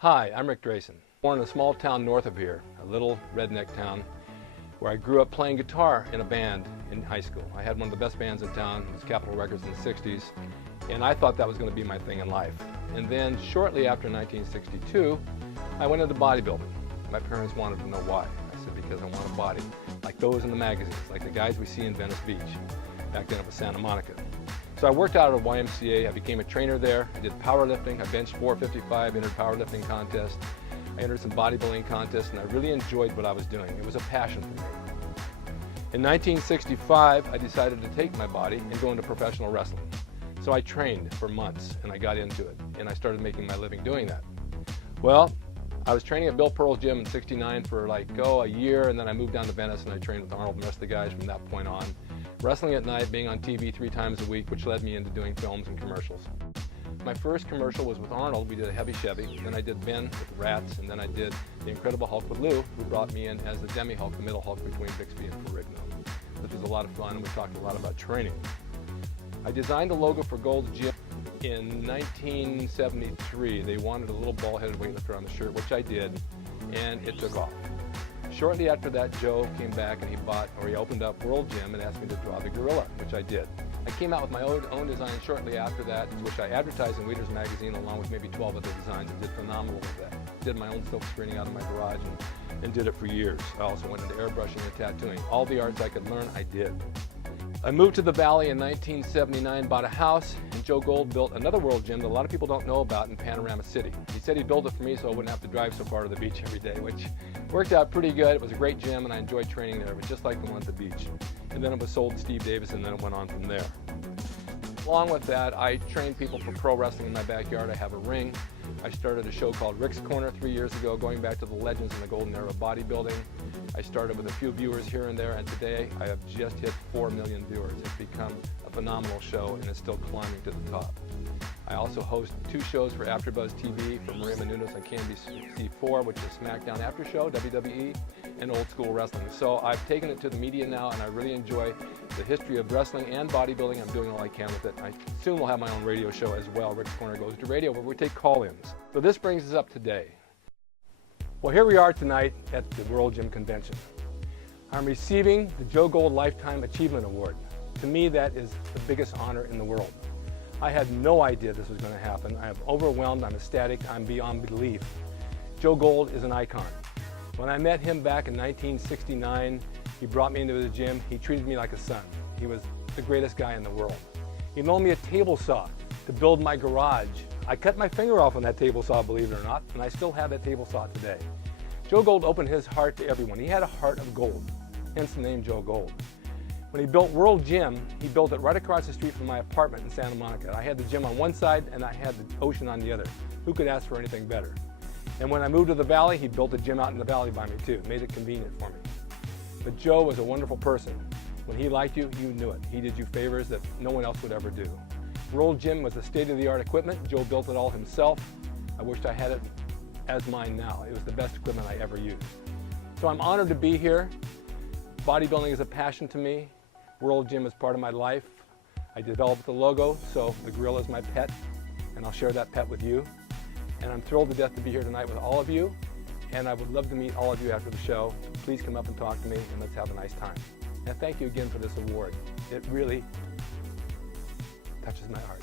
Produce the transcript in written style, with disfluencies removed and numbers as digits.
Hi, I'm Rick Drasin. Born in a small town north of here, a little redneck town, where I grew up playing guitar in a band in high school. I had one of the best bands in town. It was Capitol Records in the 60s, and I thought that was going to be my thing in life. And then shortly after 1962, I went into bodybuilding. My parents wanted to know why. I said, because I want a body like those in the magazines, like the guys we see in Venice Beach. Back then it was Santa Monica. So I worked out at a YMCA. I became a trainer there. I did powerlifting. I benched 455, entered powerlifting contests. I entered some bodybuilding contests, and I really enjoyed what I was doing. It was a passion for me. In 1965, I decided to take my body and go into professional wrestling. So I trained for months, and I got into it, and I started making my living doing that. Well, I was training at Bill Pearl's gym in '69 for a year, and then I moved down to Venice, and I trained with Arnold and the rest of the guys from that point on. Wrestling at night, being on TV 3 times a week, which led me into doing films and commercials. My first commercial was with Arnold. We did a heavy Chevy. Then I did Ben with Rats, and then I did The Incredible Hulk with Lou, who brought me in as the Demi-Hulk, the middle Hulk between Bixby and Ferrigno. This was a lot of fun, and we talked a lot about training. I designed the logo for Gold's Gym in 1973. They wanted a little ball-headed weightlifter on the shirt, which I did, and it took off. Shortly after that, Joe came back and he opened up World Gym and asked me to draw the gorilla, which I did. I came out with my own design shortly after that, which I advertised in Weeder's magazine along with maybe 12 other designs, and did phenomenal with that. Did my own silk screening out of my garage and did it for years. I also went into airbrushing and tattooing. All the arts I could learn, I did. I moved to the Valley in 1979, bought a house, and Joe Gold built another World Gym that a lot of people don't know about in Panorama City. He said he built it for me so I wouldn't have to drive so far to the beach every day, which worked out pretty good. It was a great gym, and I enjoyed training there. It was just like the one at the beach. And then it was sold to Steve Davis, and then it went on from there. Along with that, I trained people for pro wrestling in my backyard. I have a ring. I started a show called Rick's Corner 3 years ago, going back to the legends in the golden era of bodybuilding. I started with a few viewers here and there, and today I have just hit 4 million viewers. It's become a phenomenal show, and it's still climbing to the top. I also host 2 shows for AfterBuzz TV for Maria Menounos on KNBC4, which is SmackDown After Show, WWE, and Old School Wrestling. So I've taken it to the media now, and I really enjoy the history of wrestling and bodybuilding. I'm doing all I can with it. I soon will have my own radio show as well, Rick's Corner Goes to Radio, where we take call-ins. So this brings us up today. Well, here we are tonight at the World Gym Convention. I'm receiving the Joe Gold Lifetime Achievement Award. To me, that is the biggest honor in the world. I had no idea this was going to happen. I am overwhelmed, I'm ecstatic, I'm beyond belief. Joe Gold is an icon. When I met him back in 1969, he brought me into the gym. He treated me like a son. He was the greatest guy in the world. He loaned me a table saw to build my garage. I cut my finger off on that table saw, believe it or not, and I still have that table saw today. Joe Gold opened his heart to everyone. He had a heart of gold, hence the name Joe Gold. When he built World Gym, he built it right across the street from my apartment in Santa Monica. I had the gym on one side and I had the ocean on the other. Who could ask for anything better? And when I moved to the Valley, he built a gym out in the Valley by me too. Made it convenient for me. But Joe was a wonderful person. When he liked you, you knew it. He did you favors that no one else would ever do. World Gym was the state-of-the-art equipment. Joe built it all himself. I wished I had it as mine now. It was the best equipment I ever used. So I'm honored to be here. Bodybuilding is a passion to me. World Gym is part of my life. I developed the logo, so the gorilla is my pet, and I'll share that pet with you. And I'm thrilled to death to be here tonight with all of you, and I would love to meet all of you after the show. Please come up and talk to me, and let's have a nice time. And thank you again for this award. It really touches my heart.